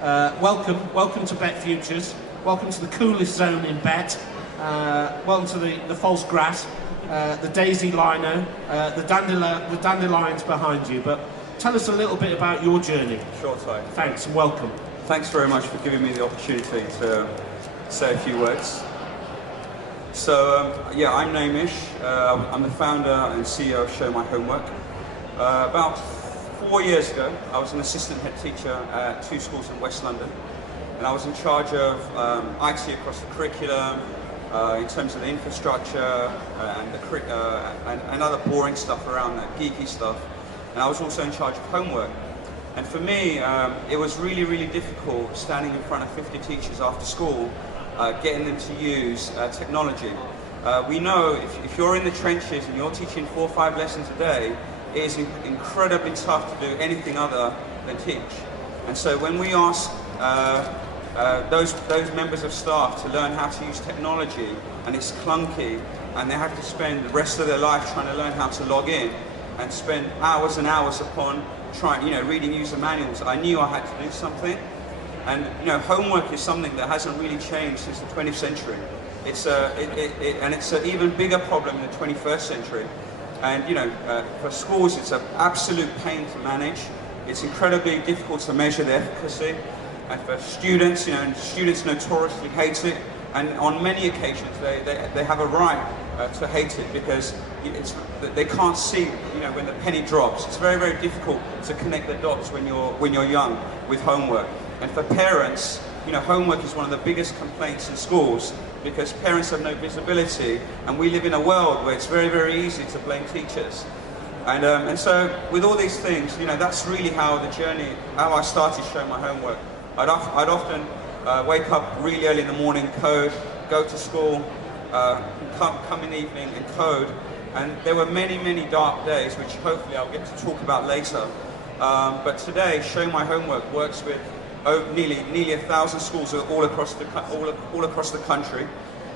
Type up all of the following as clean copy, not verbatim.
Welcome to BETT Futures. Welcome to the coolest zone in BETT. Welcome to the false grass, the daisy lino, the dandelions behind you. But tell us a little bit about your journey. Sure, Ty. Thanks and welcome. Thanks very much for giving me the opportunity to say a few words. So, yeah, I'm Naimish. I'm the founder and CEO of Show My Homework. About 4 years ago, I was an assistant head teacher at 2 schools in West London, and I was in charge of IT across the curriculum, in terms of the infrastructure and other boring stuff around that, geeky stuff. And I was also in charge of homework. And for me, it was really, really difficult standing in front of 50 teachers after school, getting them to use technology. We know if you're in the trenches and you're teaching 4 or 5 lessons a day, it is incredibly tough to do anything other than teach. And so when we ask those members of staff to learn how to use technology, and it's clunky, and they have to spend the rest of their life trying to learn how to log in, and spend hours and hours upon reading user manuals, I knew I had to do something. And homework is something that hasn't really changed since the 20th century. It's an even bigger problem in the 21st century. And for schools, it's an absolute pain to manage. It's incredibly difficult to measure the efficacy. And for students, students notoriously hate it. And on many occasions, they have a right to hate it because they can't see, when the penny drops. It's very, very difficult to connect the dots when you're young with homework. And for parents, homework is one of the biggest complaints in schools because parents have no visibility, and we live in a world where it's very, very easy to blame teachers. And so with all these things, that's really how I started Show My Homework. I'd often wake up really early in the morning, code, go to school, come in the evening and code. And there were many, many dark days, which hopefully I'll get to talk about later. But today, Show My Homework works with nearly 1,000 schools all across the country,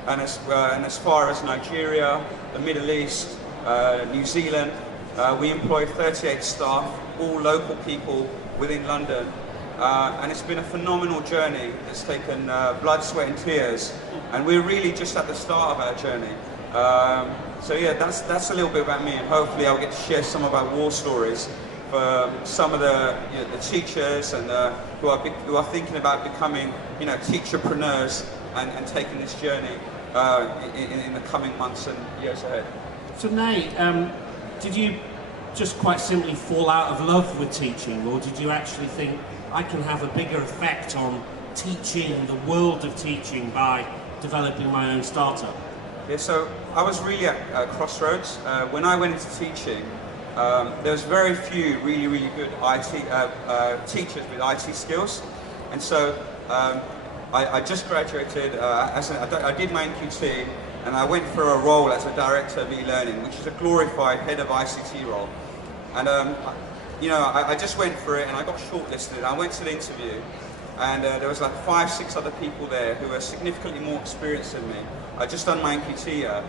and as far as Nigeria, the Middle East, New Zealand. We employ 38 staff, all local people within London, and it's been a phenomenal journey. It's taken blood, sweat and tears, and we're really just at the start of our journey. So yeah, that's a little bit about me, and hopefully I'll get to share some of our war stories for some of the teachers and who are thinking about becoming teacher-preneurs and taking this journey in the coming months and years ahead. So Nay, did you just quite simply fall out of love with teaching, or did you actually think I can have a bigger effect on teaching, the world of teaching, by developing my own startup? Yeah, so I was really at crossroads. When I went into teaching, there was very few really, really good teachers with IT skills. And so I just graduated, I did my NQT, and I went for a role as a director of e-learning, which is a glorified head of ICT role. And I just went for it, and I got shortlisted. I went to the interview, and there was like 5, 6 other people there who were significantly more experienced than me. I'd just done my NQT year.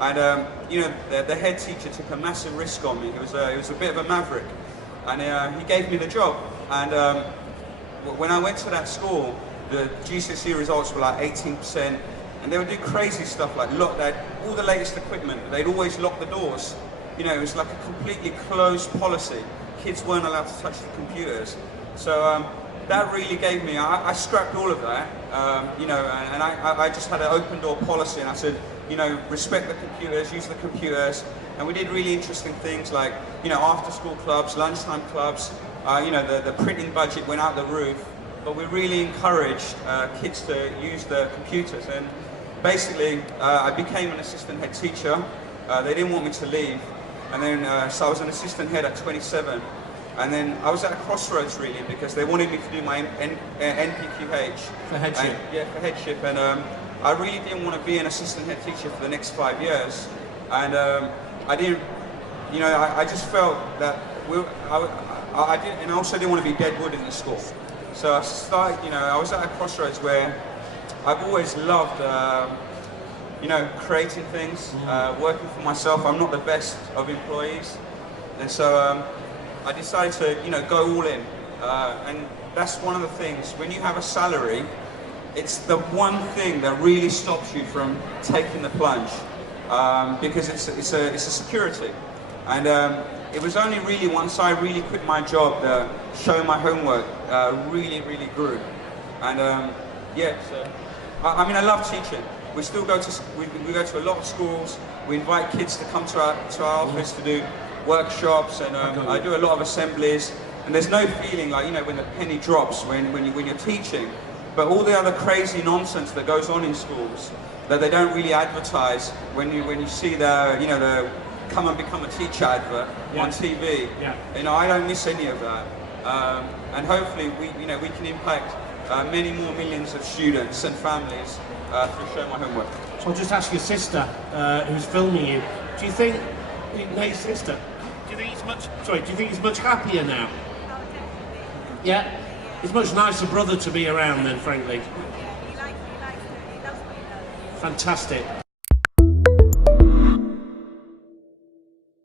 And the head teacher took a massive risk on me. He was a bit of a maverick, and he gave me the job. And when I went to that school, the GCSE results were like 18%, and they would do crazy stuff like they had all the latest equipment, but they'd always lock the doors. It was like a completely closed policy. Kids weren't allowed to touch the computers. So that really gave me, I scrapped all of that, and I just had an open door policy, and I said, respect the computers, use the computers. And we did really interesting things like, after school clubs, lunchtime clubs, the printing budget went out the roof, but we really encouraged kids to use the computers. And basically, I became an assistant head teacher. They didn't want me to leave. And then, so I was an assistant head at 27. And then I was at a crossroads really, because they wanted me to do my NPQH. For headship? For headship. And I really didn't want to be an assistant head teacher for the next 5 years. And I didn't, I just felt that I also didn't want to be dead wood in the school. So I started, I was at a crossroads where I've always loved, creating things, working for myself. I'm not the best of employees. And so I decided to, go all in. And that's one of the things, when you have a salary, it's the one thing that really stops you from taking the plunge, because it's a security. And it was only really once I really quit my job that showing my homework really grew. And yeah, so I mean, I love teaching. We still go to we go to a lot of schools. We invite kids to come to our office to do workshops, and I do a lot of assemblies. And there's no feeling like, you know, when the penny drops when you're teaching. But all the other crazy nonsense that goes on in schools that they don't really advertise, when you see the come and become a teacher advert on TV, you know, I don't miss any of that. And hopefully we can impact many more millions of students and families through Show My Homework. So I'll just ask your sister, who's filming you, do you think, Nate's sister, do you think he's much happier now? Yeah? He's a much nicer brother to be around then, frankly. He likes it. He loves what he does. Fantastic.